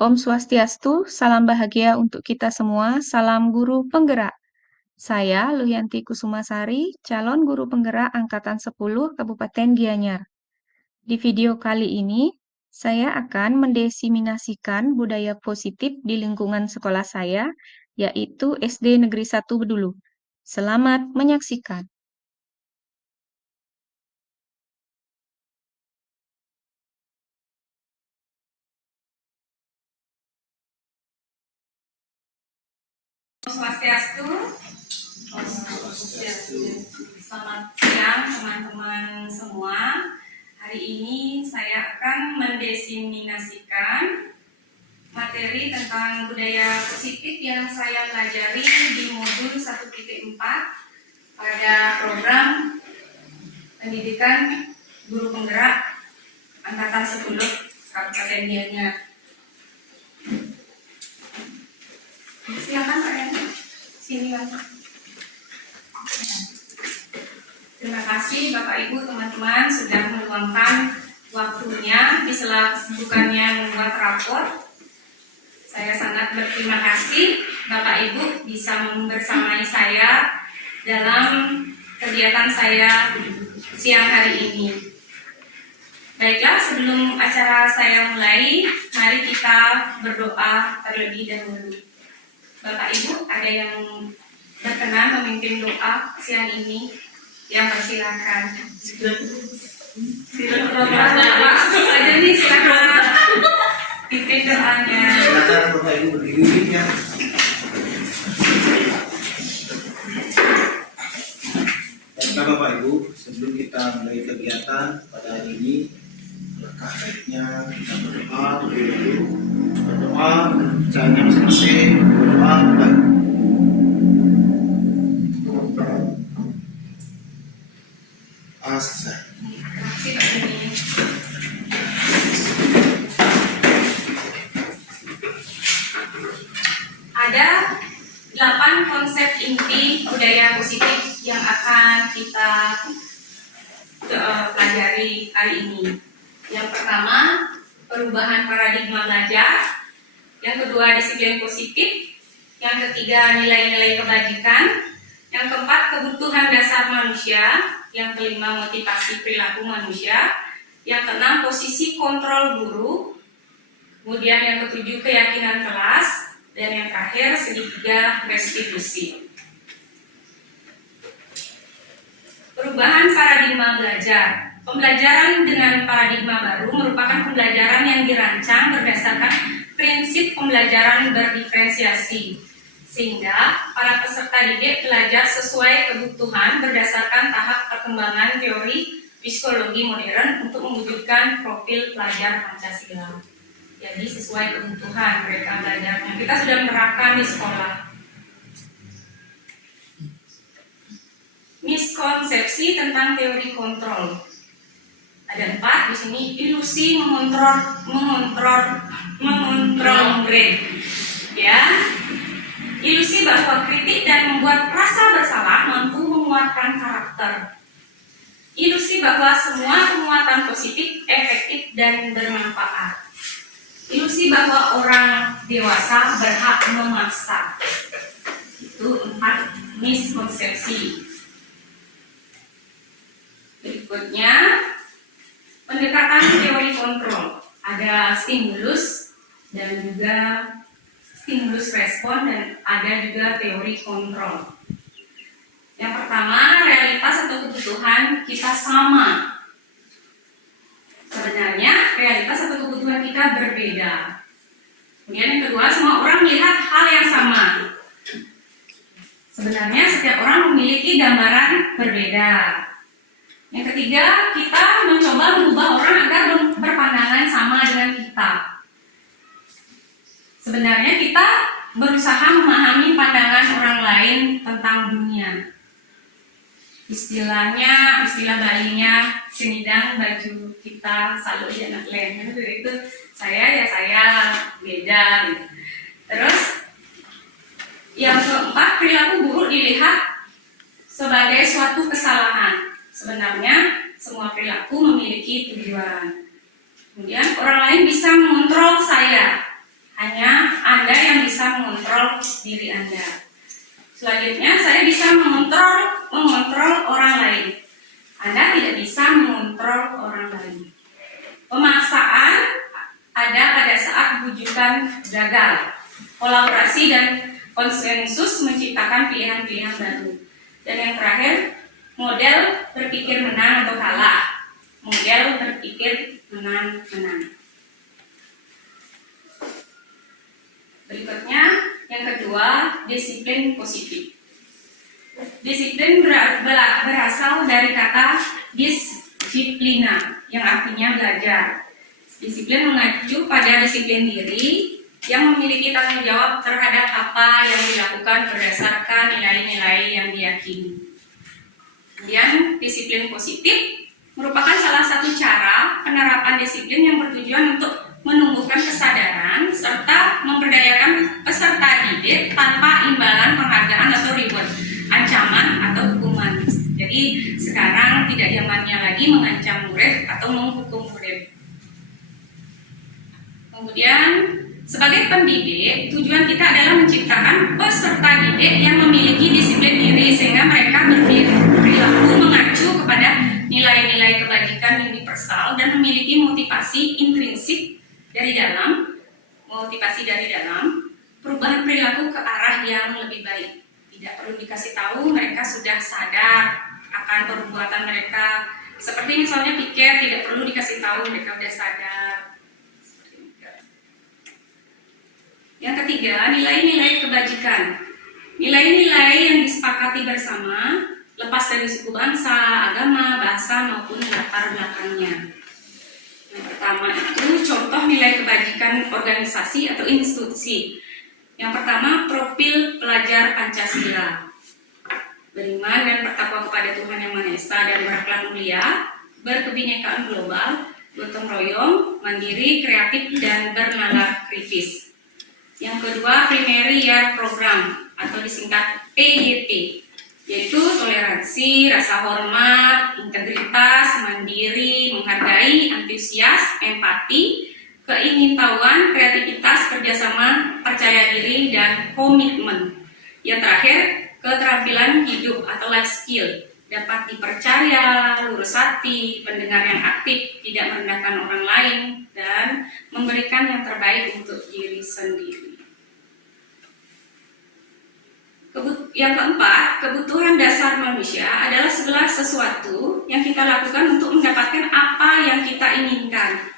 Om Swastiastu, salam bahagia untuk kita semua, salam guru penggerak. Saya Luhyanti Kusumasari, calon guru penggerak Angkatan 10 Kabupaten Gianyar. Di video kali ini, saya akan mendesiminasikan budaya positif di lingkungan sekolah saya, yaitu SD Negeri 1 Bedulu. Selamat menyaksikan. Swastiastu. Selamat siang teman-teman semua. Hari ini saya akan mendesiminasikan materi tentang budaya positif yang saya pelajari di modul 1.4 pada program pendidikan guru penggerak Angkatan 10 Kabupaten Gianyar. Silakan Pak Yanti, sini Bapak. Terima kasih Bapak Ibu teman-teman sudah meluangkan waktunya di sela kesibukannya membuat rapor. Saya sangat berterima kasih Bapak Ibu bisa membersamai saya dalam kegiatan saya siang hari ini. Baiklah, sebelum acara saya mulai, mari kita berdoa terlebih dahulu. Bapak Ibu, ada yang berkenan memimpin doa siang ini? Yang persilakan. Silakan aja nih, silakan pimpin doanya. Silakan Bapak Ibu berdiri ya. Baiklah Bapak Ibu, sebelum kita mulai kegiatan pada hari ini, alangkah baiknya kita berdoa terlebih dahulu. Berdoa, caranya masing-masing. Berdoa baik. Selesai. Terima kasih Pak Dini. Ada 8 konsep inti budaya positif yang akan kita pelajari hari ini. Yang pertama, perubahan paradigma belajar. Yang kedua, disiplin positif. Yang ketiga, nilai-nilai kebajikan. Yang keempat, kebutuhan dasar manusia. Yang kelima, motivasi perilaku manusia. Yang keenam, posisi kontrol guru. Kemudian yang ketujuh, keyakinan kelas. Dan yang terakhir, segitiga restitusi. Perubahan paradigma belajar. Pembelajaran dengan paradigma baru merupakan pembelajaran yang dirancang berdasarkan prinsip pembelajaran berdiferensiasi, sehingga para peserta didik belajar sesuai kebutuhan berdasarkan tahap perkembangan teori psikologi modern untuk mewujudkan profil pelajar Pancasila. Jadi sesuai kebutuhan mereka belajarnya. Kita sudah menerapkan di sekolah. Miskonsepsi tentang teori kontrol. Ada 4 di sini. Ilusi mengontrol murid. Ya. Ilusi bahwa kritik dan membuat rasa bersalah mampu menguatkan karakter. Ilusi bahwa semua penguatan positif efektif dan bermanfaat. Ilusi bahwa orang dewasa berhak memaksa. Itu 4 miskonsepsi. Berikutnya, pendekatan teori kontrol. Ada stimulus dan juga stimulus respon, dan ada juga teori kontrol. Yang pertama, realitas atau kebutuhan kita sama. Sebenarnya realitas atau kebutuhan kita berbeda. Kemudian yang kedua, semua orang melihat hal yang sama. Sebenarnya setiap orang memiliki gambaran berbeda. Yang ketiga, kita mencoba mengubah orang agar berpandangan sama dengan kita. Sebenarnya kita berusaha memahami pandangan orang lain tentang dunia. Istilah Balinya, senidang baju kita selalu anak lain. Itu saya beda. Gitu. Terus yang keempat, perilaku buruk dilihat sebagai suatu kesalahan. Sebenarnya semua perilaku memiliki tujuan. Kemudian orang lain bisa mengontrol saya bisa mengontrol diri Anda. Selanjutnya, saya bisa mengontrol orang lain. Anda tidak bisa mengontrol orang lain. Pemaksaan ada pada saat bujukan gagal. Kolaborasi dan konsensus menciptakan pilihan-pilihan baru. Dan yang terakhir, model berpikir menang atau kalah. Model berpikir menang-menang. Berikutnya, yang kedua, disiplin positif. Disiplin berasal dari kata disiplina, yang artinya belajar. Disiplin mengacu pada disiplin diri yang memiliki tanggung jawab terhadap apa yang dilakukan berdasarkan nilai-nilai yang diyakini. Kemudian, disiplin positif merupakan salah satu cara penerapan disiplin yang bertujuan untuk menumbuhkan kesadaran serta memberdayakan peserta didik tanpa imbalan penghargaan atau reward, ancaman atau hukuman. Jadi sekarang tidak zamannya lagi mengancam murid atau menghukum murid. Kemudian sebagai pendidik, tujuan kita adalah menciptakan peserta didik yang memiliki disiplin diri sehingga mereka berperilaku mengacu kepada nilai-nilai kebajikan universal dan memiliki motivasi intrinsik dari dalam, perubahan perilaku ke arah yang lebih baik. Tidak perlu dikasih tahu, mereka sudah sadar akan perbuatan mereka. Seperti misalnya piket, tidak perlu dikasih tahu, mereka sudah sadar. Yang ketiga, nilai-nilai kebajikan. Nilai-nilai yang disepakati bersama, lepas dari suku bangsa, agama, bahasa, maupun latar belakangnya. Yang pertama itu contoh nilai kebajikan organisasi atau institusi. Yang pertama, profil pelajar Pancasila. Beriman dan bertakwa kepada Tuhan Yang Maha Esa dan berakhlak mulia, berkebinekaan global, gotong royong, mandiri, kreatif, dan bernalar kritis. Yang kedua, Primary Year Program atau disingkat PYP, yaitu toleransi, rasa hormat, integritas, mandiri, menghargai, antusias, empati, keingintahuan, kreativitas, kerjasama, percaya diri, dan komitmen. Yang terakhir, keterampilan hidup atau life skill, dapat dipercaya, lurus hati, pendengar yang aktif, tidak merendahkan orang lain, dan memberikan yang terbaik untuk diri sendiri. Yang keempat, kebutuhan dasar manusia adalah segala sesuatu yang kita lakukan untuk mendapatkan apa yang kita inginkan.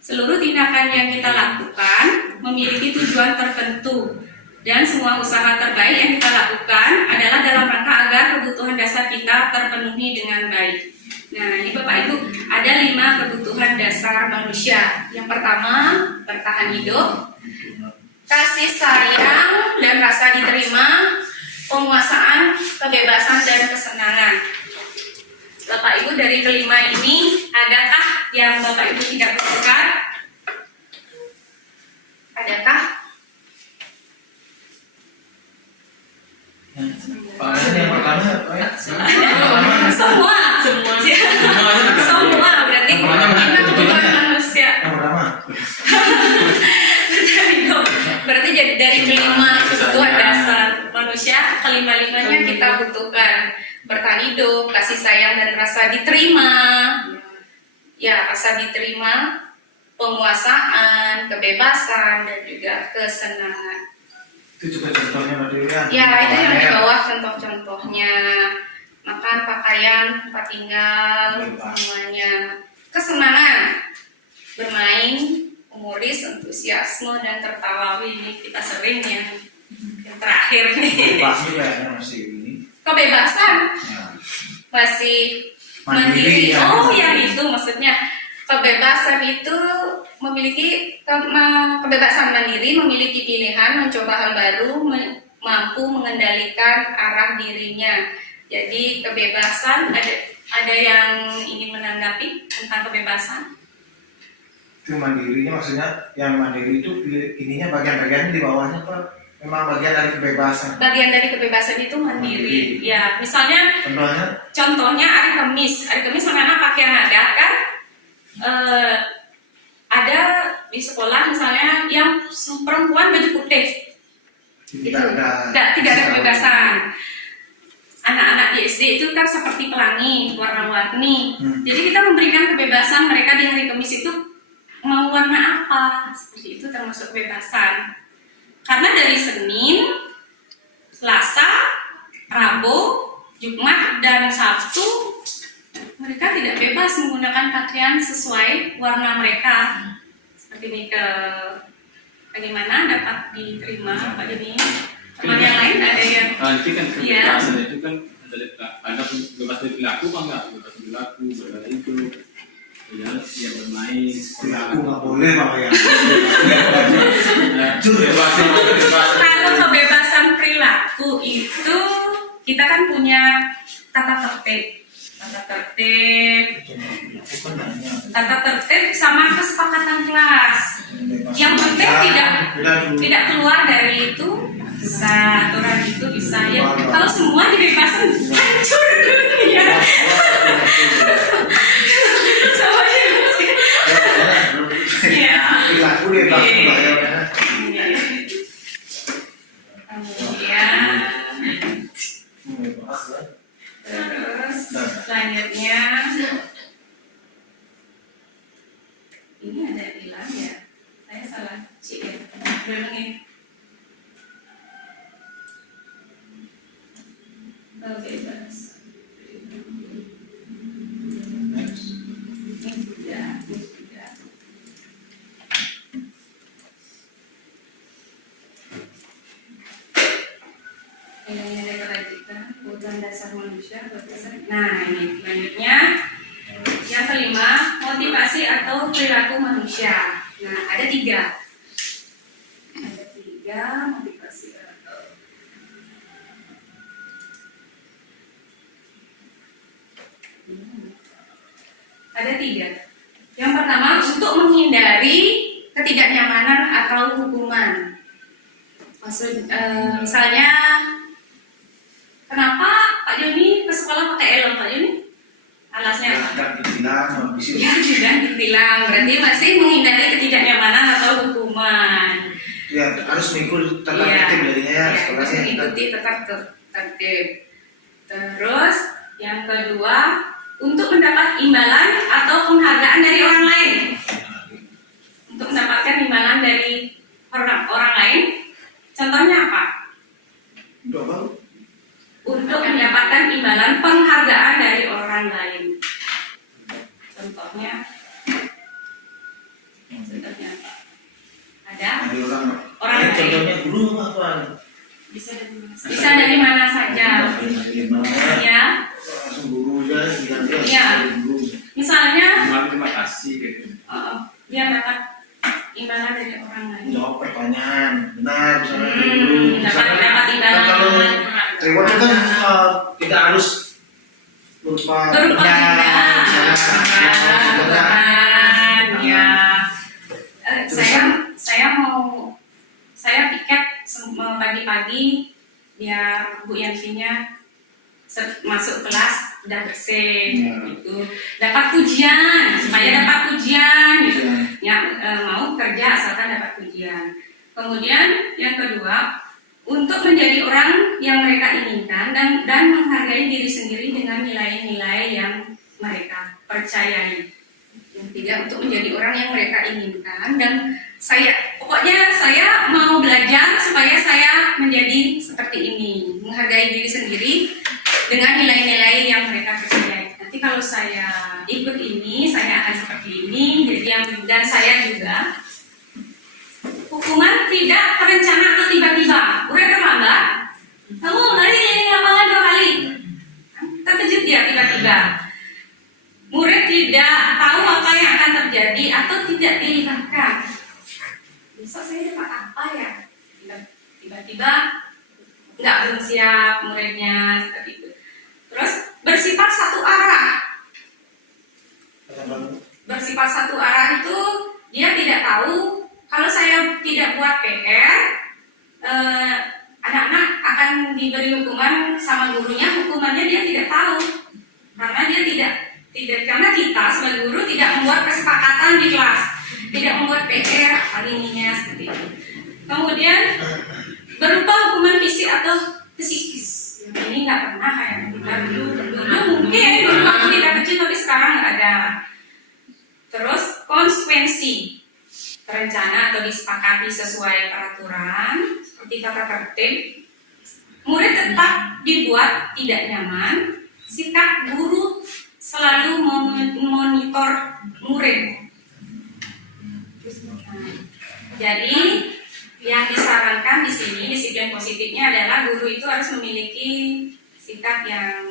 Seluruh tindakan yang kita lakukan memiliki tujuan tertentu, dan semua usaha terbaik yang kita lakukan adalah dalam rangka agar kebutuhan dasar kita terpenuhi dengan baik. Nah, ini Bapak Ibu, ada 5 kebutuhan dasar manusia. Yang pertama, bertahan hidup, kasih sayang dan rasa diterima, penguasaan, kebebasan, dan kesenangan. Bapak Ibu, dari kelima ini, adakah yang Bapak Ibu tidak butuhkan? Adakah? Yang pertama apa ya? Semua. Semua berarti lima kebutuhan manusia. Yang pertama. Berarti dari kelima kebutuhan dasar manusia, kelima-limanya kita butuhkan. Bertahan hidup, kasih sayang dan rasa diterima. Ya, rasa diterima, penguasaan, kebebasan, dan juga kesenangan. Itu juga contohnya Mbak Dewi ya? Ya, itu yang di bawah contoh-contohnya. Makan, pakaian, tempat tinggal, semuanya. Kesenangan, bermain, humoris, antusiasme, dan tertawa. Ini kita sering yang terakhir nih. Pasti kayaknya masih ini. Kebebasan, Ya. masih Mandiri, mandiri. ya. Oh ya, itu maksudnya. Kebebasan itu memiliki kebebasan mandiri, memiliki pilihan, mencoba hal baru, mampu mengendalikan arah dirinya. Jadi kebebasan, ada yang ingin menanggapi tentang kebebasan? Itu mandirinya maksudnya yang mandiri itu ininya bagian-bagiannya di bawahnya Pak. Memang bagian dari kebebasan. Bagian dari kebebasan itu mandiri. Ya, misalnya contohnya hari Kamis. Hari Kamis anak-anak pakaian adat kan? Ada di sekolah misalnya yang perempuan baju putih, Tidak ada kebebasan. Anak-anak di SD itu kan seperti pelangi, warna-warni. Jadi kita memberikan kebebasan mereka di hari Kamis itu mau warna apa, seperti itu termasuk kebebasan. Karena dari Senin, Selasa, Rabu, Jumat, dan Sabtu mereka tidak bebas menggunakan pakaian sesuai warna mereka. Seperti ini, bagaimana dapat diterima Pak Joni? Teman yang lain ada yang nanti kan kebebasan itu kan ada bebas perilaku apa enggak? Bebas perilaku, bebas itu ya, dia bermain Aku nggak boleh Pak ya. kalau kebebasan perilaku itu kita kan punya tata tertib sama kesepakatan kelas. Yang penting tidak keluar dari itu, bisa aturan itu bisa ya. Kalau semua dibebaskan hancur dunia. Semuanya dibebaskan. Iya. Perilaku dia Pak ya. Terus selanjutnya ini ada bilang ya, saya salah cik ya, berulangin. Bebas. Tidak. Ini ada kelanjutan, kebutuhan dasar manusia berdasar. Nah ini selanjutnya yang kelima, motivasi atau perilaku manusia. Nah ada tiga motivasi atau ada tiga. Yang pertama, untuk menghindari ketidaknyamanan atau hukuman. Misalnya, kenapa Pak Joni ke sekolah pakai elon Pak Joni? Alasnya apa? Tidak ditilang sama bisnis. Ya tidak ditilang, berarti masih menghindari ketidaknyamanan atau hukuman. Ya harus mengikuti tata tertib jadinya ya sekolahnya. Mengikuti tata tertib. Terus yang kedua, untuk mendapat imbalan atau penghargaan dari orang lain. Untuk mendapatkan imbalan dari orang lain, contohnya apa? Untuk apa? Untuk mendapatkan imbalan penghargaan dari orang lain. Contohnya apa? Ada? Dari orang Orang lain. contohnya guru apa? Bisa dari mana saja. Dari mana? Ya. Langsung guru aja, bilang Ya. guru. Misalnya, terima kasih gitu. dia dapat imbalan dari orang lain. Jawab pertanyaan, benar misalnya dari guru. Dapat Kan imbalan. kalau reward itu kan tidak harus berupa benda, misalnya. Ya. Saya piket pagi-pagi biar Bu Yantinya masuk kelas udah bersih gitu. Dapat pujian, supaya dapat pujian gitu. Mau kerja asalkan dapat pujian. Kemudian yang kedua, untuk menjadi orang yang mereka inginkan dan menghargai diri sendiri dengan nilai-nilai yang mereka percayai. Yang ketiga, untuk menjadi orang yang mereka inginkan dan pokoknya saya mau belajar supaya saya menjadi seperti ini, menghargai diri sendiri dengan nilai-nilai yang mereka percayai. Nanti kalau saya ikut ini, saya akan seperti ini. Dan saya juga hukuman tidak terencana atau tiba-tiba. Udah terlambat, kamu lari keliling lapangan 2 kali, terkejut dia tiba-tiba. Murid tidak tahu apa yang akan terjadi atau tidak dilibatkan. Besok saya dapat apa ya? Tiba-tiba belum siap muridnya seperti itu. Terus bersifat satu arah. Bersifat satu arah itu dia tidak tahu kalau saya tidak buat PR, anak-anak akan diberi hukuman sama gurunya. Hukumannya dia tidak tahu karena dia tidak karena kita sebagai guru tidak membuat kesepakatan di kelas, tidak membuat PR apa ininya seperti itu. Kemudian berupa hukuman fisik atau psikis. Ini nggak pernah kayak kita dulu mungkin dulu waktu kita kecil, tapi sekarang nggak ada. Terus konsekuensi terencana atau disepakati sesuai peraturan seperti tata tertib. Murid tetap dibuat tidak nyaman. Sikap guru selalu memonitor murid. Jadi yang disarankan di sini disiplin positifnya adalah guru itu harus memiliki sikap yang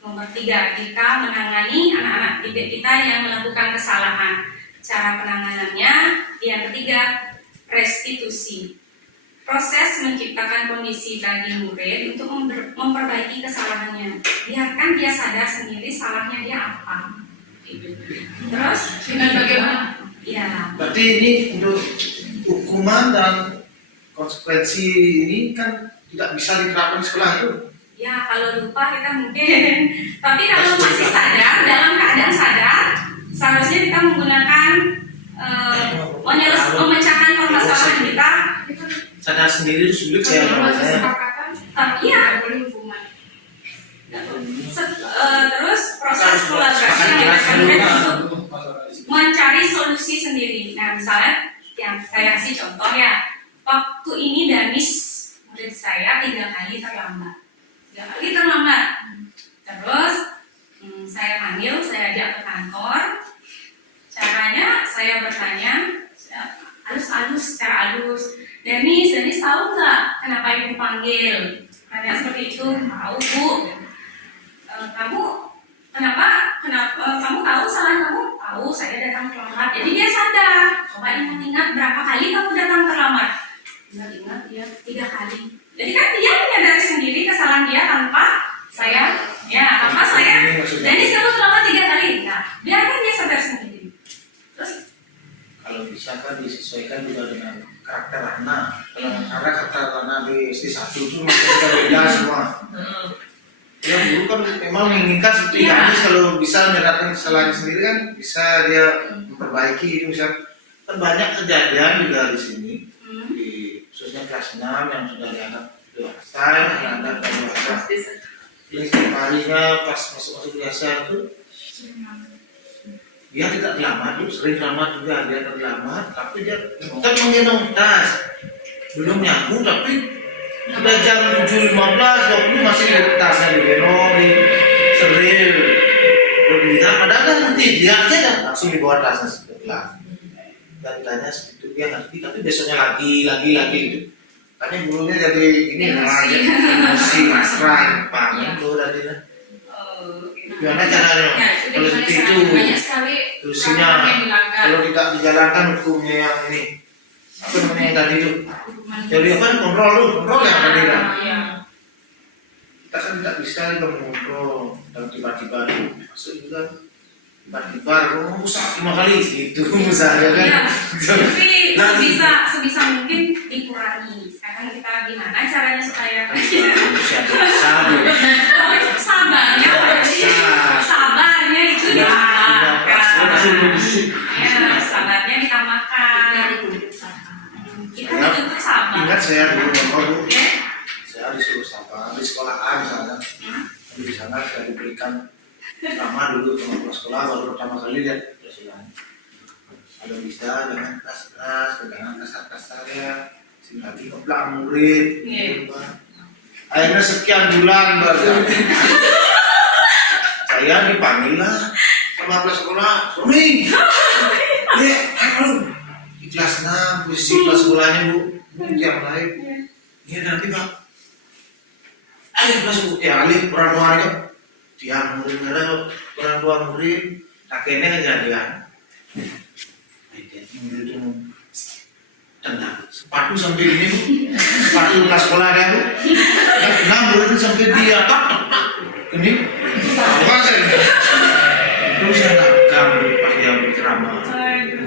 nomor 3 jika menangani anak-anak didik kita yang melakukan kesalahan. Cara penanganannya yang ketiga, restitusi. Proses menciptakan kondisi bagi murid untuk memperbaiki kesalahannya. Biarkan dia sadar sendiri salahnya dia apa. Terus dengan bagaimana? Ya. Berarti ini untuk hukuman dan konsekuensi ini kan tidak bisa diterapkan di sekolah itu. Ya, kalau lupa kita mungkin. Tapi kalau masih sadar, dalam keadaan sadar, seharusnya kita menggunakan memecahkan permasalahan kita. Sadar sendiri itu sulit ya kalau saya. Iya. Terus proses kolaborasi yang dilakukan untuk mencari solusi sendiri. Nah, misalnya yang saya kasih contoh ya, waktu ini Danis murid saya 3 kali terlambat. Terus saya panggil, saya ajak ke kantor. Caranya saya bertanya halus-halus, secara halus. Danis tahu nggak kenapa ibu panggil? Tanya seperti itu. Tahu bu. Kamu kenapa kamu tahu salah kamu? Tahu, saya datang terlambat. Jadi dia sadar. Coba ingat-ingat berapa kali kamu datang terlambat? Ingat-ingat ya 3 kali. Jadi kan dia menyadari sendiri kesalahan dia tanpa saya. Danis kamu terlambat 3 kali. Nah, biarkan dia sadar sendiri. Terus Kalau bisa kan disesuaikan juga dengan karakter anak. Karena karakter anak di SD1 itu masih beda semua. Ya guru kan memang menginginkan seperti Danis kalau bisa menyadarkan kesalahan sendiri kan bisa dia memperbaiki itu. Misal kan banyak kejadian juga di sini di khususnya kelas 6 yang sudah dianggap dewasa, dianggap dewasa. Ini setiap harinya pas masuk biasa itu dia tidak terlambat, sering terlambat juga dia terlambat, tapi dia tetap menggendong tas, belum nyambung tapi sudah jam 7.15, 20 masih di tasnya digendong, di seril, berlihat, padahal nanti dia aja langsung dibawa tasnya ke kelas. Dan ditanya seperti itu dia ngerti, tapi besoknya lagi gitu. Karena gurunya jadi ini emosi, asrah, paham itu tadi lah. Gimana caranya? Kalau seperti itu, solusinya kalau tidak dijalankan hukumnya yang ini, apa namanya yang tadi itu? Jadi apa? Kontrol yang tadi kan? Kita kan tidak bisa juga mengontrol dan tiba-tiba masuk juga tiba-tiba rusak 5 kali gitu misalnya kan? Tapi sebisa mungkin dikurangi. Sekarang kita gimana caranya supaya sabarnya itu sabarnya ditambahkan. Kita dituntut sabar. Ingat saya dulu saya disuruh sabar di sekolah A misalnya. Di sana saya diberikan pertama dulu teman sekolah baru pertama kali lihat presiden. Ada bisa dengan keras-keras, dengan kasar-kasar ya. Lagi ngeplak murid. Akhirnya sekian bulan saya dipanggil lah sama kepala sekolah, Roni, di kelas 6, posisi kelas sekolahnya bu, yang lain, ini nanti pak, alih kelas ya alih orang tuanya, dia murid orang tua murid, akhirnya kejadian, murid itu tenang, sepatu sampai ini bu, sepatu kelas sekolahnya bu, murid itu sampai dia ini. Apa sih? Terus saya takkan pas dia berceramah.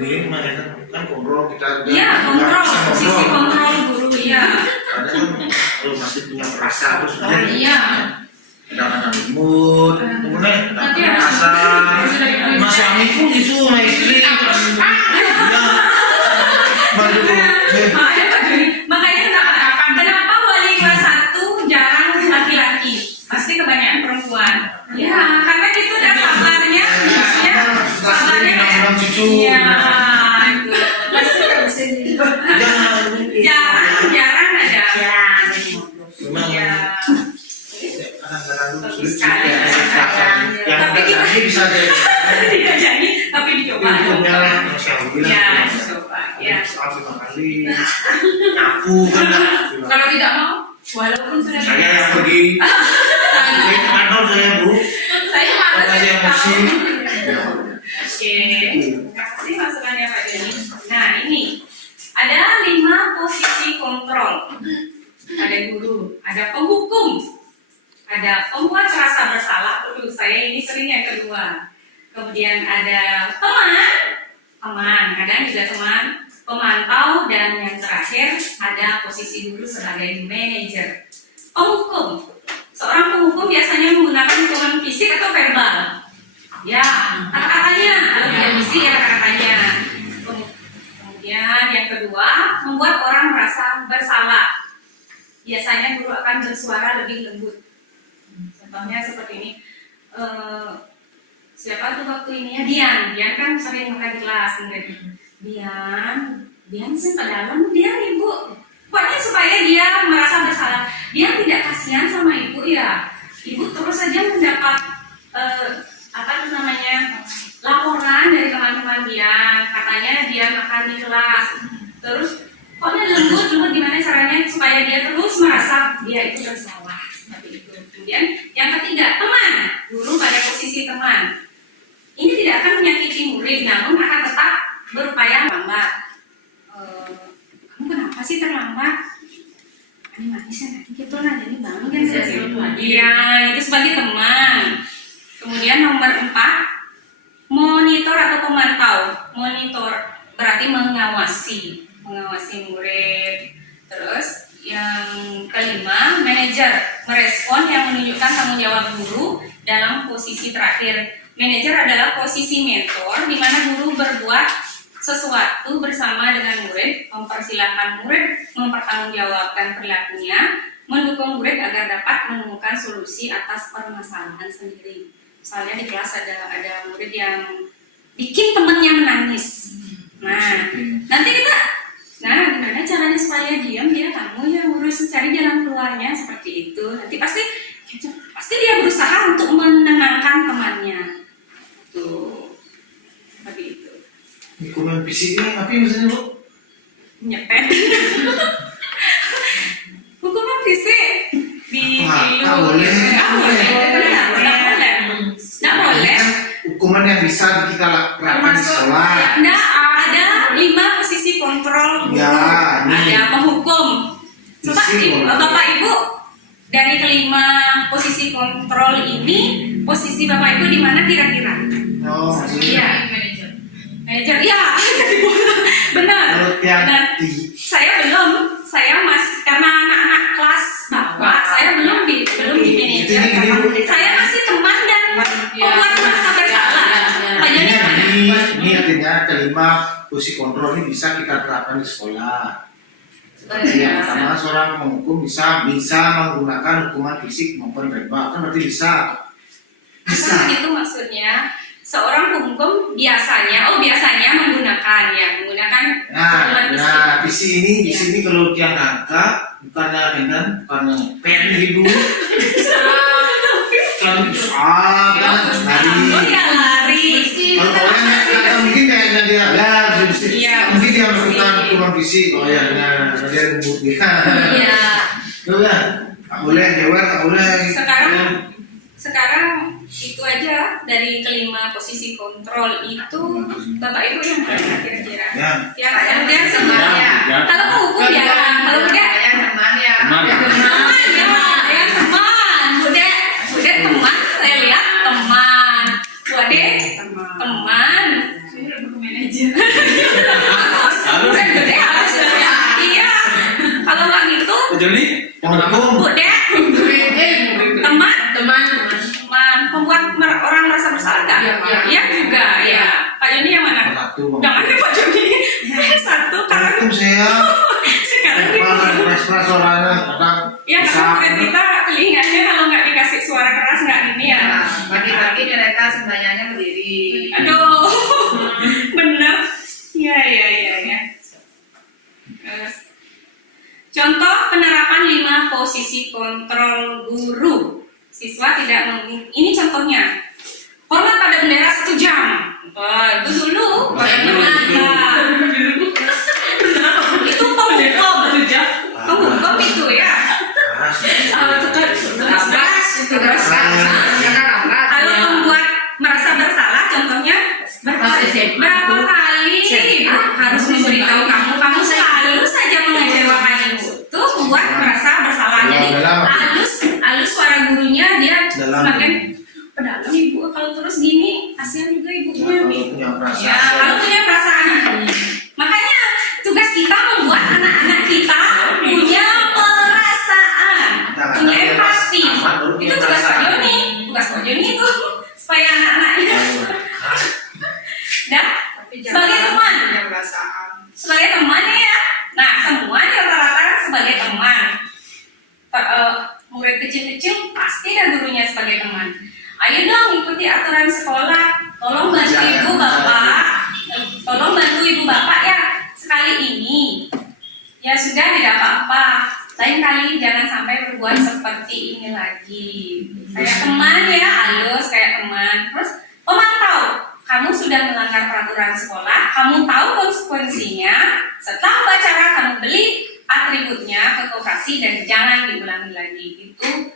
Ini mana kan kontrol kita. Iya kontrol, sisi kontrol guru ya. Karena kan kalau masih punya perasaan terus Iya. Ada mood, kemudian ada perasaan. Mas suami pun itu sama istri. Ya, makanya kenapa jarang ada. Memang Ya. kadang-kadang Bagus sulit sekali. yang Tapi tidak jadi bisa jadi Tidak jadi, tapi dicoba. pintunya lah yang saya bilang Ya, dicoba. Ya. soal 5 kali nyapu kan Kalau tidak mau, walaupun sudah saya yang pergi saya ke kantor saya bu saya malas karena saya emosi Oke, terima kasih masukannya Pak Denny. Nah ini ada 5 posisi kontrol. Ada guru, ada penghukum, ada pembuat rasa bersalah. Saya ini sering yang kedua. Kemudian ada teman, kadang juga teman, pemantau, dan yang terakhir ada posisi guru sebagai manajer. Penghukum, seorang penghukum biasanya menggunakan hukuman fisik atau verbal. Ya, kata-katanya, kalau tidak fisik ya kata-katanya. Kemudian yang kedua, membuat orang merasa bersalah. Biasanya guru akan bersuara lebih lembut. Contohnya seperti ini. Siapa tuh waktu ini ya Dian kan sering makan di kelas mungkin. Dian sih padahal dia ibu. Pokoknya supaya dia merasa bersalah. Dia tidak kasihan sama ibu ya. Ibu terus saja mendapat laporan dari teman-teman dia. Katanya dia makan di kelas. Terus pokoknya lembut gimana caranya supaya dia terus merasa dia itu bersalah. Seperti itu. Kemudian yang ketiga, teman. Guru pada posisi teman. Ini tidak akan menyakiti murid, namun akan tetap berupaya lambat. Kamu kenapa sih terlambat? Ini manisnya nanti gitu lah, jadi bangun kan sudah lagi. Iya, itu sebagai teman. Kemudian nomor 4, monitor atau pemantau. Monitor berarti mengawasi murid. Terus yang kelima, manajer, merespon yang menunjukkan tanggung jawab guru dalam posisi terakhir. Manajer adalah posisi mentor di mana guru berbuat sesuatu bersama dengan murid, mempersilahkan murid mempertanggungjawabkan perilakunya, mendukung murid agar dapat menemukan solusi atas permasalahan sendiri. Misalnya di kelas ada murid yang bikin temannya menangis. Nah, nanti gimana caranya supaya diam, kamu yang urus cari jalan keluarnya seperti itu. Nanti pasti dia berusaha untuk menenangkan temannya. Tuh, seperti itu. hukuman fisik ini apa maksudnya bu? Nyepet. Hukuman fisik Nggak boleh. Nggak boleh. Hukuman yang bisa kita lakukan di sekolah. Nggak ada 5 posisi kontrol guru. Ya, ini. Ada menghukum. Coba Fisik, Bapak Ibu dari kelima posisi kontrol ini, posisi Bapak Ibu di mana kira-kira? Oh, Iya, manajer. Iya, benar. Kalau yang Benar. Saya karena anak-anak kelas bawah, saya belum di manajer. Saya masih teman dan membuat merasa bersalah. Makanya ini artinya kelima posisi kontrol ini bisa kita terapkan di sekolah. Yang pertama, seorang penghukum bisa menggunakan hukuman fisik maupun verbal, kan berarti bisa. Kan itu maksudnya seorang penghukum biasanya menggunakan Nah, di sini kalau dia nangkap bukannya pen gitu, kan lari. Oh ya lari. Kalau orang nggak mungkin kayaknya dia Iya. mungkin dia melakukan hukuman fisik, dia lembut dia. Iya. Nggak boleh jawab, nggak boleh. Sekarang itu aja dari kelima posisi kontrol itu Bapak Ibu yang mana kira-kira? Ya. Yang semuanya. Ya. Kalau penghukum jangan, kalau udah Teman. teman saya lihat teman. Wade teman. Harus. Iya. Kalau nggak gitu, Jadi, Penghukum. Bude teman pembuat orang merasa bersalah nggak? Iya juga ya. Pak Joni yang mana? Satu. Jangan deh Pak Joni. Satu karena Penghukum saya. sekarang Keras suaranya kadang ya bisa. karena murid kita telinganya kalau nggak dikasih suara keras nggak ini ya. Pagi-pagi mereka sembahyangnya berdiri. Aduh, bener. Ya. Contoh penerapan 5 posisi kontrol guru. Siswa tidak ini contohnya. Hormat pada bendera 1 jam. Wah, itu dulu. Itu penghukum. Penghukum itu ya. Kalau membuat merasa bersalah, contohnya berapa kali harus memberitahu kamu selalu saja mengecewakan ibu. Itu membuat merasa bersalah. Jadi halus suara gurunya dia semakin pedalam ibu. Kalau terus gini, kasihan juga ibunya. Kalau punya perasaan. Makanya tugas kita membuat anak-anak kita punya perasaan, punya empati. Itu tugas Pak Joni. Tugas Pak Joni itu supaya anak-anaknya. Dan sebagai teman ya. Nah, semuanya rata-rata sebagai teman. Murid kecil-kecil pasti ada gurunya sebagai teman. Ayo dong ikuti aturan sekolah. Tolong bantu ibu bapak. Tolong bantu ibu bapak ya sekali ini. Ya sudah, tidak apa-apa. Lain kali jangan sampai berbuat seperti ini lagi. Kayak teman ya, halus kayak teman. Terus pemantau. Kamu sudah melanggar peraturan sekolah, kamu tahu konsekuensinya. Setelah upacara kamu beli atributnya ke koperasi dan jangan diulangi lagi. Itu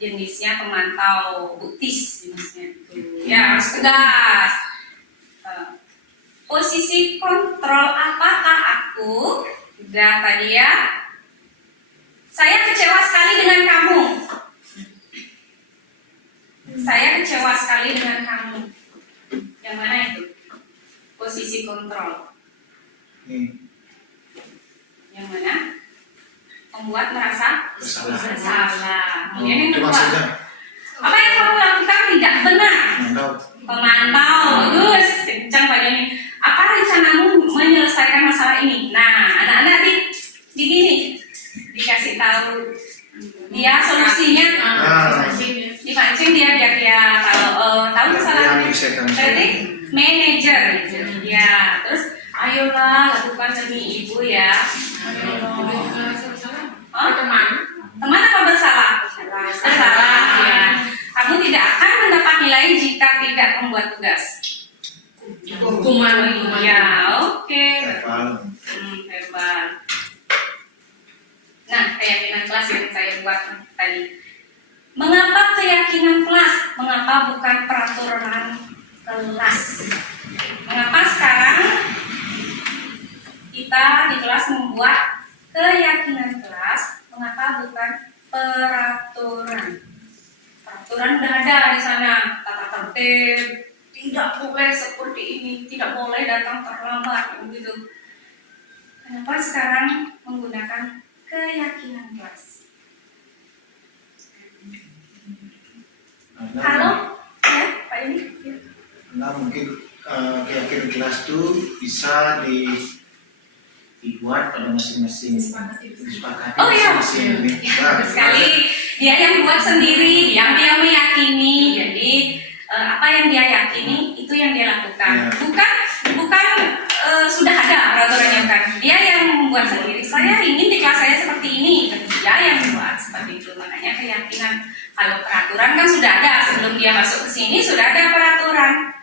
jenisnya pemantau buktis jenisnya. Ya, harus tegas. Posisi kontrol apakah aku? Udah tadi ya. Saya kecewa sekali dengan kamu. Saya kecewa sekali dengan kamu. Yang mana itu? Posisi kontrol. Yang mana? Membuat merasa bersalah. Kemudian yang kedua, apa yang kamu lakukan tidak benar. Pemantau, bagus, kencang Pak Joni. Apa rencanamu menyelesaikan masalah ini? Nah, anak-anak di gini dikasih tahu dia solusinya, dipancing dia biar dia tahu masalahnya. Berarti manajer, ya. Terus ayolah lakukan demi ibu ya. Teman apa bersalah? Bersalah ya. Kamu tidak akan mendapat nilai jika tidak membuat tugas. Hukuman. Ya, oke. Hebat. Nah, keyakinan kelas yang saya buat tadi. Mengapa keyakinan kelas? Mengapa bukan peraturan kelas? Mengapa sekarang kita di kelas membuat keyakinan kelas? Mengapa bukan peraturan? Peraturan udah ada di sana, tata tertib, tidak boleh seperti ini, tidak boleh datang terlambat, begitu. Kenapa sekarang menggunakan keyakinan kelas? Halo, ya Pak ini. Karena mungkin keyakinan kelas itu bisa dibuat pada masing-masing, disepakati Oh iya, masing-masing. bagus sekali. Dia yang buat sendiri, yang dia meyakini. Jadi apa yang dia yakini itu yang dia lakukan. Bukan sudah ada peraturannya kan. Dia yang membuat sendiri. Saya ingin di kelas saya seperti ini. Dia yang membuat seperti itu. Makanya keyakinan. Kalau peraturan kan sudah ada sebelum dia masuk ke sini sudah ada peraturan.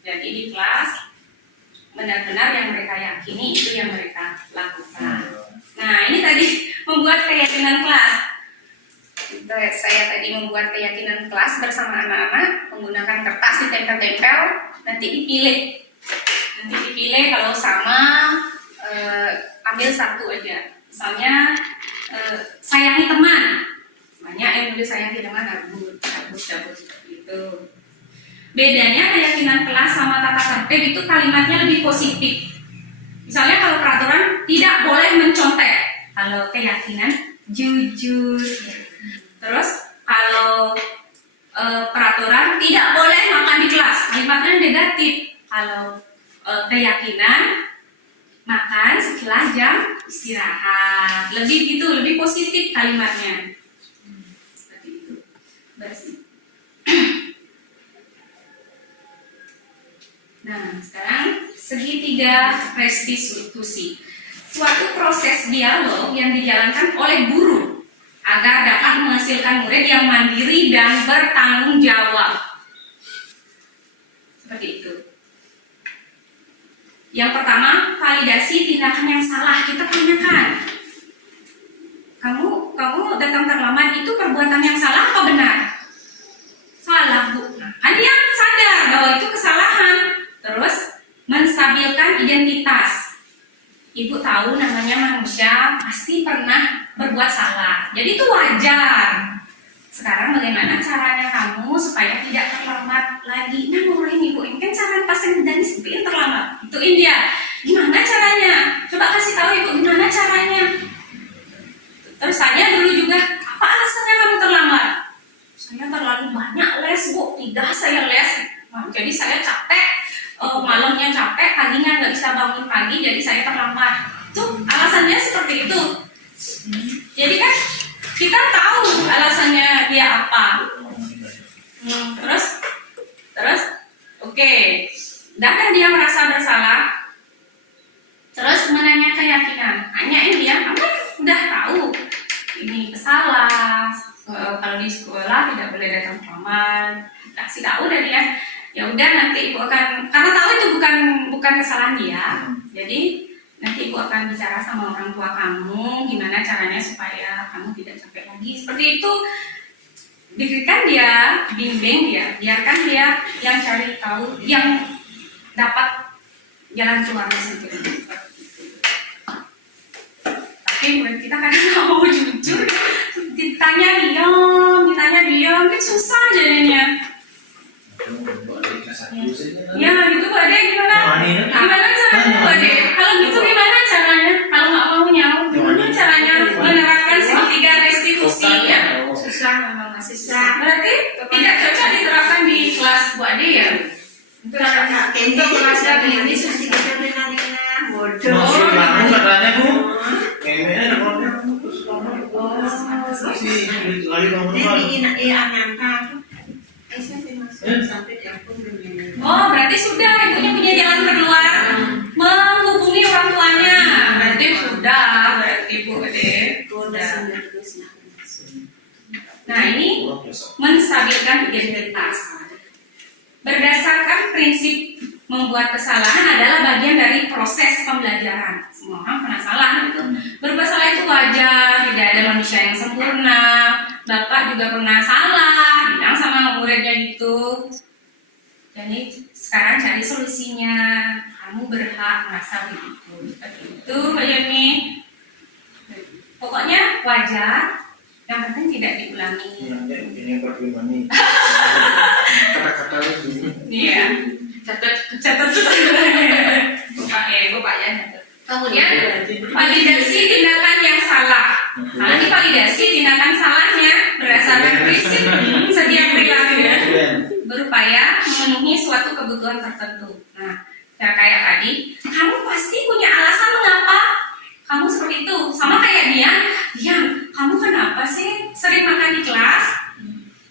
Jadi di kelas benar-benar yang mereka yakini itu yang mereka lakukan. Nah ini tadi membuat keyakinan kelas. Saya tadi membuat keyakinan kelas bersama anak-anak menggunakan kertas ditempel-tempel, nanti dipilih. Kalau sama ambil satu aja. Misalnya sayangi teman. Banyak yang nulis sayangi teman, cabut itu. Bedanya keyakinan kelas sama tata tertib itu kalimatnya lebih positif. Misalnya kalau peraturan tidak boleh mencontek, kalau keyakinan jujur. Terus kalau peraturan tidak boleh makan di kelas, kalimatnya negatif. Kalau keyakinan makan setelah jam istirahat, lebih gitu, lebih positif kalimatnya. Seperti itu. Bersih. Nah, sekarang segitiga restitusi. suatu proses dialog yang dijalankan oleh guru agar dapat menghasilkan murid yang mandiri dan bertanggung jawab. Seperti itu. Yang pertama, validasi tindakan yang salah. Kita tanyakan, kamu datang terlambat itu perbuatan yang salah apa benar? Salah, Bu. Nah, kan dia sadar bahwa itu kesalahan. Terus menstabilkan identitas. Ibu tahu namanya manusia pasti pernah berbuat salah. Jadi itu wajar. Sekarang bagaimana caranya kamu supaya tidak terlambat lagi? Nah, ngurangin Ibu, ini kan cara pasien dan disiplin terlambat. Ituin dia. Gimana caranya? Coba kasih tahu Ibu gimana caranya. Terus saya dulu juga, apa alasannya kamu terlambat? Saya terlalu banyak les, Bu. 3 saya les. Nah, jadi saya capek, malamnya capek, paginya nggak bisa bangun pagi, jadi saya terlambat. Tuh alasannya seperti itu. Jadi kan kita tahu alasannya dia apa. Terus, oke. Udah dia merasa bersalah. Terus menanya keyakinan. Tanyain dia, kamu udah tahu ini salah. Kalau di sekolah tidak boleh datang terlambat. Kasih tahu dari dia. Ya udah, nanti Ibu akan, karena tahu itu bukan kesalahan dia. Jadi nanti Ibu akan bicara sama orang tua kamu gimana caranya supaya kamu tidak capek lagi. Seperti itu. Berikan dia, bimbing dia, biarkan dia yang cari tahu, yang dapat jalan keluarnya sendiri. Tapi murid kita kadang nggak mau jujur, ditanya diam, kan susah jadinya. Ya gitu Bu Ade, gimana caranya Bu Ade? Kalau gitu gimana caranya? Kalau nggak mau nyawa, gimana caranya menerapkan segitiga restitusi ya? Susah, memang masih susah. Berarti tidak cocok diterapkan di kelas Bu Ade ya? Itu merasa ini susi kita benar-benar bodoh. Masuk kamu katanya Bu. Kayaknya ada problem. Si kali kamu Ini nyangka. Sampai telepon belum. Oh, berarti sudah ibunya punya jalan keluar menghubungi orang tuanya. Berarti Bu Ade. Nah, ini menstabilkan identitas. Berdasarkan prinsip membuat kesalahan adalah bagian dari proses pembelajaran. Semua orang pernah salah itu. Berbuat salah itu wajar, tidak ada manusia yang sempurna. Bapak juga pernah salah, bilang sama muridnya gitu. Jadi sekarang cari solusinya. Kamu berhak merasa begitu. Seperti itu, Mbak Yemi. Pokoknya wajar. Yang penting tidak diulangi. Ini bagaimana? Kata-kata itu. Iya. Catat. Bapak ya. Kemudian validasi tindakan yang salah. Nah, ini validasi tindakan salahnya berdasarkan prinsip setiap perilaku berupaya memenuhi suatu kebutuhan tertentu. Nah, kayak tadi, kamu pasti punya alasan mengapa kamu seperti itu. Sama kayak Dian, kamu kenapa sih sering makan di kelas?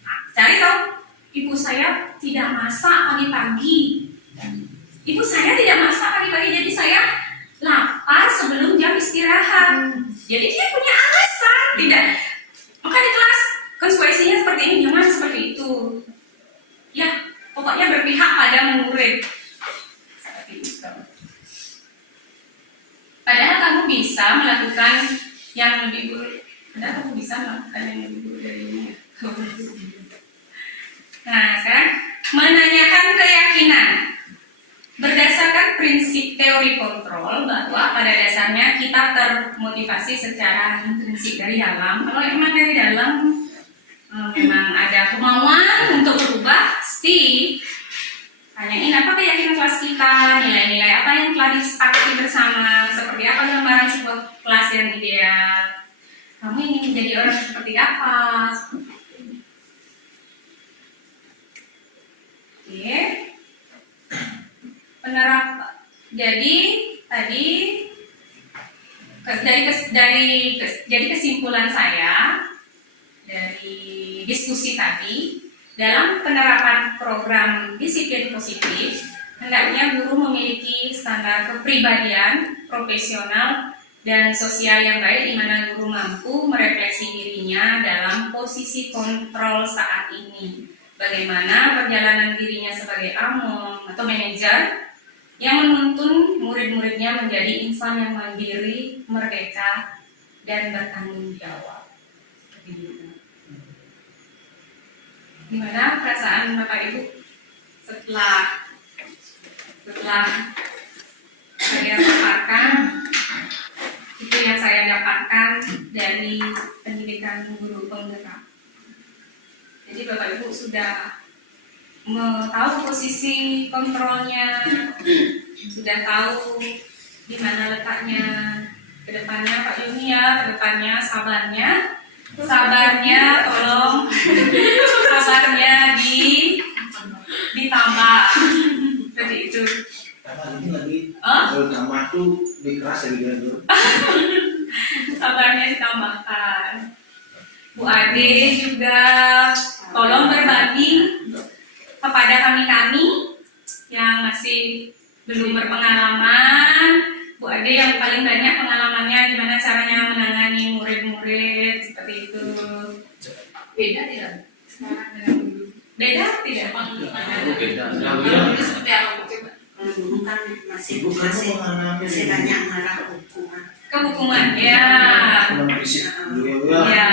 Nah, cari tahu. Ibu saya tidak masak pagi-pagi. Ibu saya tidak masak pagi-pagi, jadi saya lapar sebelum jam istirahat. Jadi dia punya alasan tidak makan di kelas. Konsekuensinya seperti ini, jangan seperti itu. Ya, pokoknya berpihak pada murid. Seperti itu. Padahal kamu bisa melakukan yang lebih buruk. Padahal kamu bisa melakukan yang lebih buruk dari ini. Nah, sekarang menanyakan keyakinan. Berdasarkan prinsip teori kontrol bahwa pada dasarnya kita termotivasi secara intrinsik dari dalam. Kalau emang dari dalam memang ada kemauan untuk berubah, pasti tanyain apa keyakinan kelas kita, nilai-nilai apa yang telah disepakati bersama, seperti apa gambaran sebuah kelas yang ideal. Kamu ingin menjadi orang seperti apa? Oke. Jadi tadi dari kesimpulan saya dari diskusi tadi, dalam penerapan program disiplin positif hendaknya guru memiliki standar kepribadian profesional dan sosial yang baik di mana guru mampu merefleksi dirinya dalam posisi kontrol saat ini. Bagaimana perjalanan dirinya sebagai among atau manajer yang menuntun murid-muridnya menjadi insan yang mandiri, merdeka, dan bertanggung jawab. Gimana perasaan Bapak Ibu setelah saya paparkan itu yang saya dapatkan dari pendidikan guru penggerak. Jadi Bapak Ibu sudah tahu posisi kontrolnya, sudah tahu di mana letaknya ke depannya Pak Yuni ya, ke depannya sabarnya tolong sabarnya ditambah seperti itu. Tambah ini lagi, kalau tambah tuh lebih keras ya gitu. Sabarnya ditambahkan. Bu Ade juga tolong berbagi kepada kami yang masih belum berpengalaman. Bu Ade yang paling banyak pengalamannya gimana caranya menangani murid-murid seperti itu. Beda tidak sekarang dengan dulu? Beda tidak? Dulu seperti apa mungkin? Dulu kan masih banyak marah hukuman. Kehukuman ya. Ya.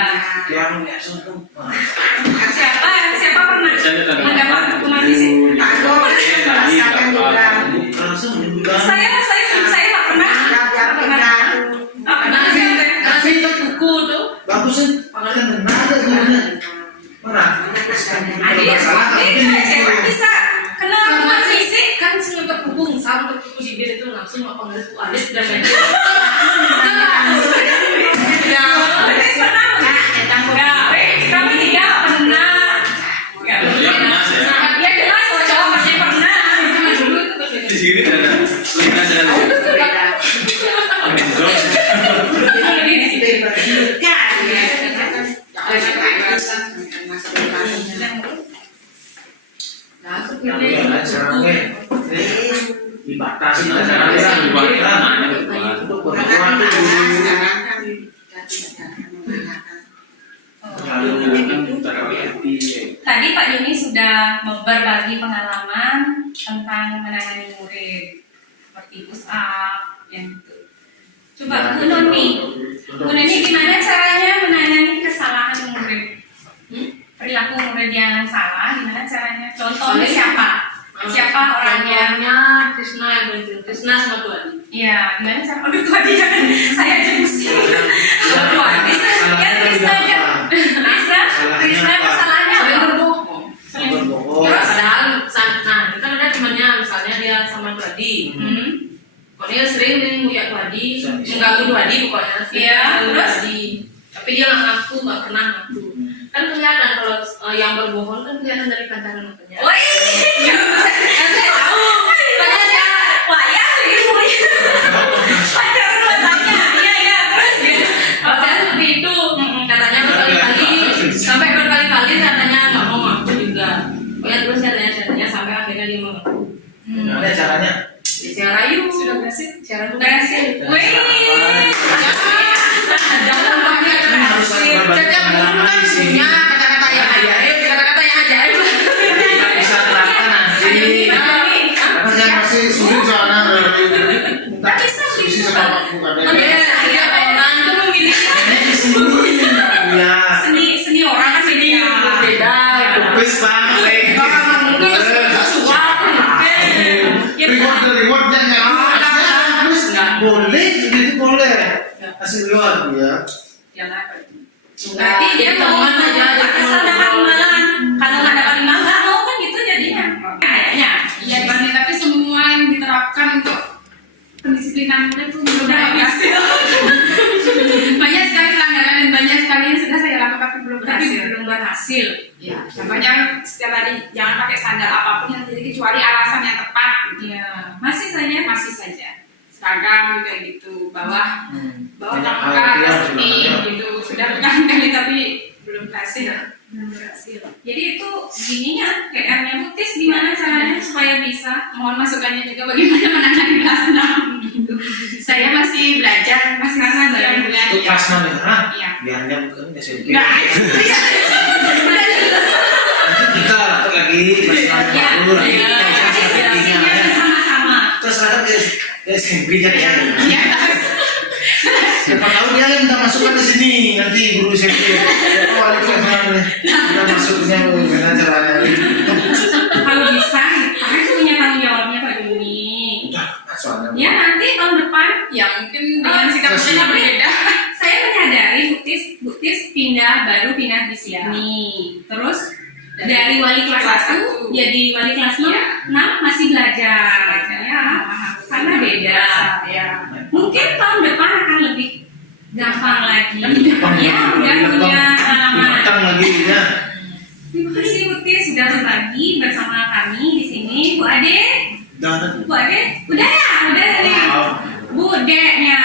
Siapa pernah mendapat hukuman di sini? Merasakan juga. Saya nggak pernah. Kasih itu buku tuh. Bagus sih, kan tenaga gurunya. Mana? Bisa kena hukuman fisik. Kan sempat buku sama buku di bilik itu langsung mau panggil Bu Ade sudah main. Dibatasi acaranya untuk berbuat Tadi Pak Yuni sudah berbagi pengalaman tentang menangani murid seperti push up yang itu. Coba Bu Nuni gimana caranya menangani kesalahan murid? Perilaku murid yang salah gimana caranya? Contohnya siapa? Siapa orangnya? Krisna yang berhenti. Krisna sama Tuhan. Iya, gimana cara? Aduh Tuhan, saya aja pusing. Tuhan, Krisna masalahnya apa? Berbohong. berbohong. Padahal, nah, itu kan ada temannya, misalnya dia sama Tuadi. Pokoknya sering nih nguyak Tuadi, mengganggu Tuadi pokoknya. Iya, terus? Tapi dia nggak ngaku, nggak pernah ngaku. Kan kelihatan kalau yang berbohong kan kelihatan dari pandangan matanya. Woi, saya tahu. Banyak ya, banyak itu. Banyak matanya, iya terus. Saya seperti itu, katanya berkali-kali, sampai berkali-kali katanya nggak mau ngaku juga. Pokoknya terus saya tanya sampai akhirnya dia mau ngaku. Gimana caranya? Ya, saya rayu. Sudah berhasil? Cara Berhasil. Wih. Jangan pakai setiap guru kan punya kata-kata yang ajaib, kata-kata yang ajaib. Kita bisa terapkan nanti. Karena saya masih sulit soalnya. Sisi sama bukan Setiap orang itu memiliki ya. Seni orang kan seni berbeda. Bes banget. Mungkin sesuatu Rewardnya nggak terus boleh gitu boleh kasih reward ya. Jangan. Berarti dia mau teman aja, asal dapat imbalan. Kalau nggak dapat imbalan nggak mau kan gitu jadinya. Kayaknya. Iya, tapi semua yang diterapkan untuk pendisiplinan murid itu belum berhasil. Banyak sekali pelanggaran dan banyak sekali yang sudah saya lakukan tapi belum berhasil. Ya, contohnya setiap hari jangan pakai sandal apapun yang jadi kecuali alasan yang tepat. Iya. Masih saja. Seragam kayak gitu, bawah Banyak tangga hal dia atas ini sebenarnya. gitu. Sudah berkali-kali tapi belum berhasil. Jadi itu gininya PR-nya Butis gimana caranya supaya bisa Mohon masukannya juga bagaimana menangani kelas 6 gitu. Saya masih masih belajar, Masih karena baru bulan. Itu kelas 6 ya? Hah? Iya. Biarnya bukan SMP. Nah, Nanti kita lagi kelas 6 Ya, baru lagi ya. kita bisa sepertinya ya. Sama-sama. Terus ada ke SMP kan ya. iya. Siapa tahu dia yang minta masukkan di sini nanti guru SMP. Siapa wali kelas 6 nih? Kita masuknya bagaimana caranya? Kalau bisa, kita punya tanggung jawabnya Pak Duni. Udah, soalnya. Ya nanti tahun depan Ya mungkin dengan sikap Terus- kita berbeda. saya menyadari Buktis baru pindah di sini. Terus dari wali kelas Kelas 1 satu. jadi wali kelas 6, Iya. masih belajar. Ya, karena beda. Ya. Mungkin tahun depan akan lebih gampang lagi. Gampang, Ya, udah lebih punya gampang. pengalaman. Matang lagi ya. Terima kasih Buktis sudah berbagi bersama kami di sini. Bu Ade, Udah. Bu Ade, udah ya, udah nih. Maaf. Bu Deknya.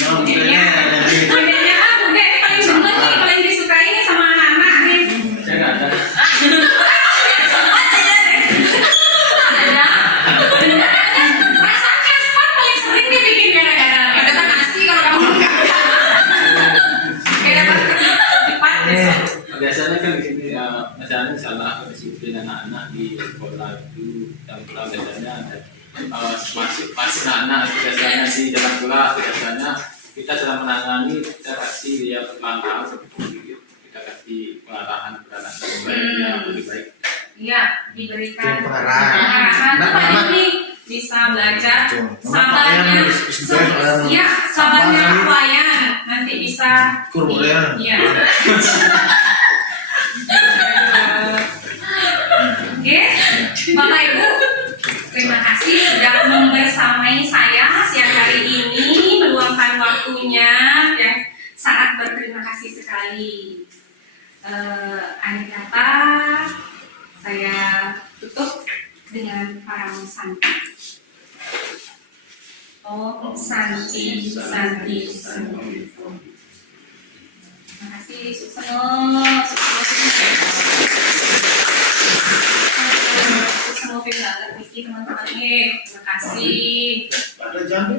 Maaf, budenya nanti. Budenya kan Bude ini paling demen nih, paling disukai nih sama anak-anak nih. Saya nggak ada. Ada. Rasanya spot paling sering dibikin gara-gara. Ada tak nasi kalau kamu. Kayak dapat cepat besok. Biasanya kan di sini misalnya salah disiplin anak-anak di sekolah itu yang pulang biasanya ada masuk anak-anak biasanya di dalam kelas biasanya kita sedang menangani, kita kasih dia langkah seperti itu, kita kasih pengarahan kepada anak supaya dia lebih baik. Iya, diberikan Pengarahan. pengarahan. Nah, Tuh Pak Mama. Dini bisa belajar Betul. Mama sabarnya, Pak yang sudah ya sabarnya sabar. Wayan nanti bisa. Kurang. Iya. Oke, Bapak Ibu, terima kasih sudah membersamai saya siang hari ini, meluangkan waktunya yang sangat berterima kasih sekali. Akhir kata, saya tutup dengan parang santi. Oh, santi, santi, santi. Terima kasih, Sukseno, Sukseno banget Miki teman-teman. Terima kasih. Ada jambe.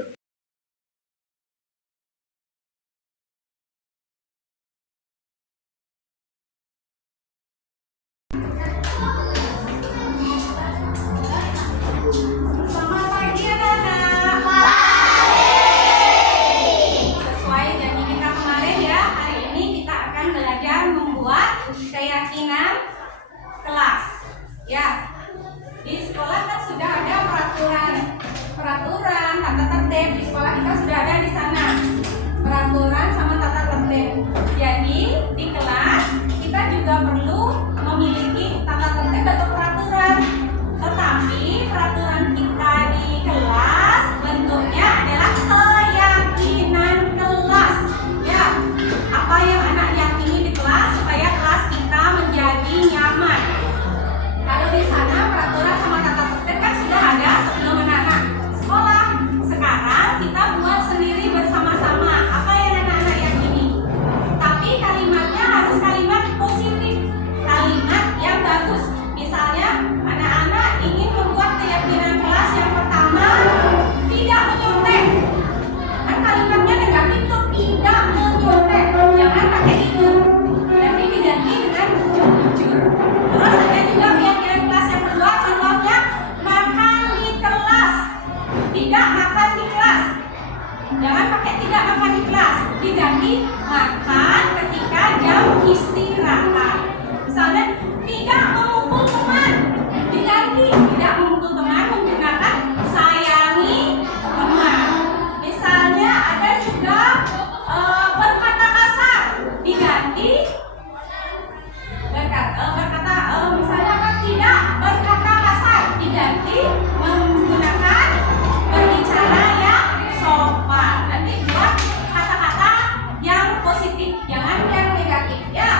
Selamat pagi anak-anak. Sesuai janji kita kemarin ya, hari ini kita akan belajar membuat keyakinan kelas. Ya, di sekolah kan sudah ada peraturan, tata tertib. Di sekolah kita sudah ada di sana peraturan sama tata tertib. Jadi di kelas kita juga perlu memiliki tata tertib atau peraturan. Tetapi peraturan kita di kelas bentuknya adalah keyakinan kelas. Ya, apa yang anak yakini di kelas supaya kelas kita menjadi nyaman. Kalau di sana peraturan sama tata tertib kan sudah ada sebelum anak-anak sekolah. Sekarang kita buat sendiri bersama-sama. Apa yang anak-anak yakini? Tapi kalimatnya harus kalimat positif, kalimat yang bagus. Misalnya anak-anak ingin membuat keyakinan kelas yang pertama tidak menyontek. Kan kalimatnya negatif tuh, tidak menyontek. Jangan pakai itu. Nanti diganti dengan jujur. Terus ada juga keyakinan kelas yang kedua, contohnya makan di kelas. Tidak makan di kelas. Jangan pakai tidak makan di kelas. Diganti makan ketika jam istirahat. Misalnya tidak memukul teman. Diganti tidak memukul teman menggunakan sayangi teman. Misalnya ada juga berkata kasar. Diganti misalnya apa, tidak berkata kasar, diganti menggunakan berbicara yang sopan. Nanti buat kata-kata yang positif, jangan yang negatif ya.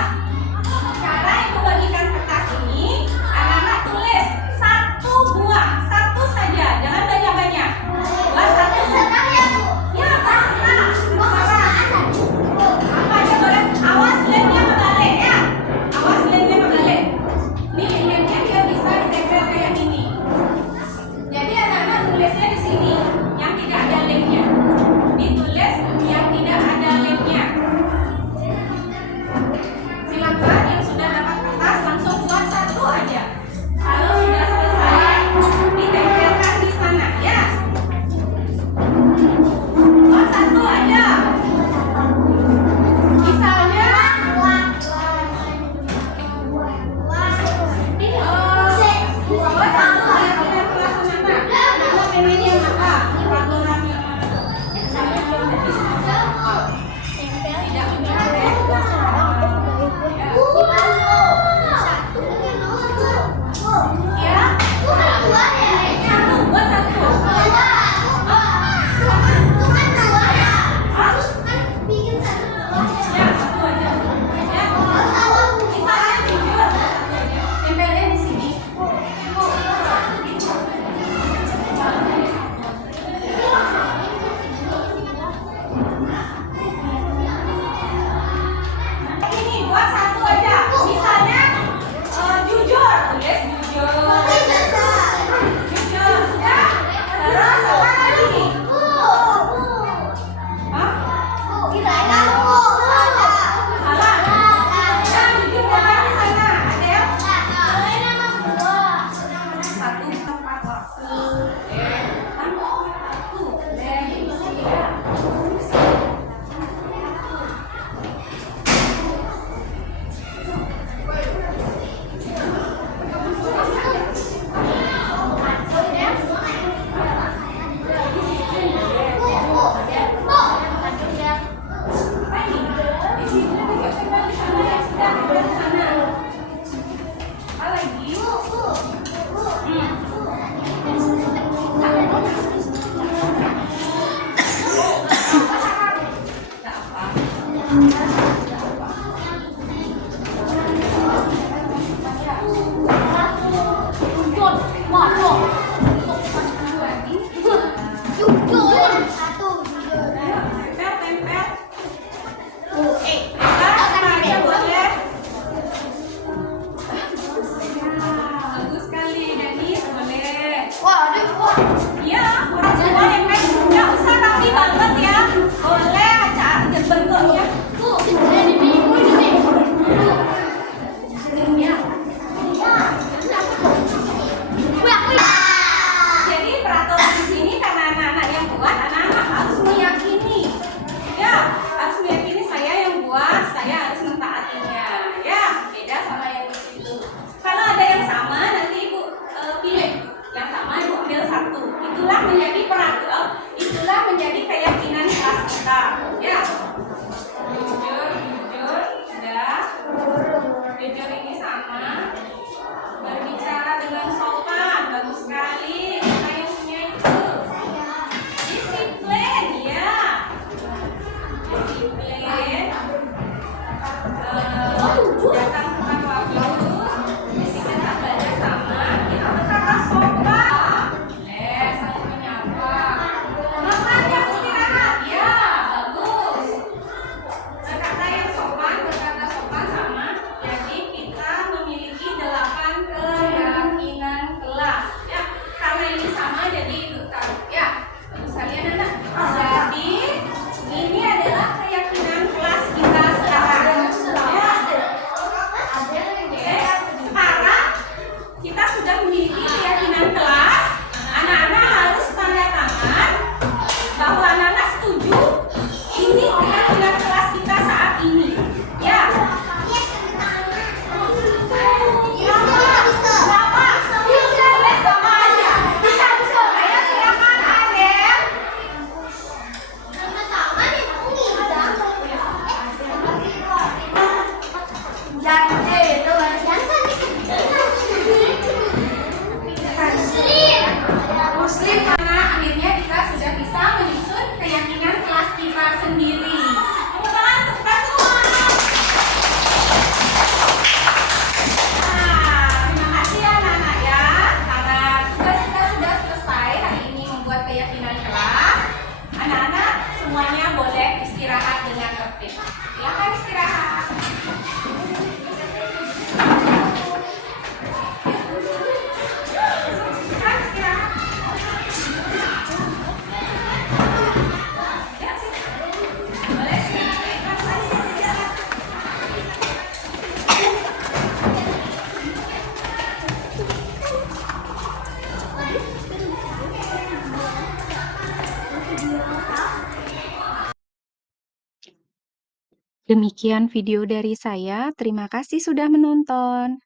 Bagus sekali, Danis, boleh. Iya, boleh kan? Nggak usah rapi banget ya. Boleh bentuknya. Jadi peraturan di sini karena anak-anak yang buat, anak-anak harus meyakini. Ya, harus meyakini saya yang buat, saya harus mentaatinya. Ya, beda sama yang di situ. Kalau ada yang sama, nanti ibu pilih yang sama, ibu ambil satu. Itulah menjadi peraturan, itulah menjadi keyakinan kelas kita. Ya, jujur, sudah. Jujur ini sama. Berbicara dengan sopan, bagus sekali. Kita yang punya itu. Disiplin, ya. Disiplin. Datang tepat waktu. Disiplin tak belajar sama. Kita berkata sopan. Saling menyapa. Makan yang istirahat, ya. Bagus. Berkata yang sopan, berkata sopan sama. Jadi kita memiliki 8 keyakinan kelas. Ya, karena ini sama jadi itu tahu. Ya, sekalian anak. Jadi ini adalah keyakinan kelas kita sekarang. Ya. Oke. Sekarang kita sudah memiliki keyakinan kelas. Anak-anak harus tanda tangan bahwa anak-anak setuju. Ini keyakinan kelas kita saat ini. Ya. Ayo silakan Adel. Muslim karena akhirnya kita sudah bisa menyusun keyakinan kelas kita sendiri. Tepuk tangan untuk kita semua. Terima kasih ya anak-anak ya. Karena tugas kita sudah selesai hari ini membuat keyakinan kelas. Anak-anak semuanya boleh istirahat dengan tertib. Silakan istirahat. Silakan istirahat. Ya, sih. Boleh istirahat. Demikian video dari saya. Terima kasih sudah menonton.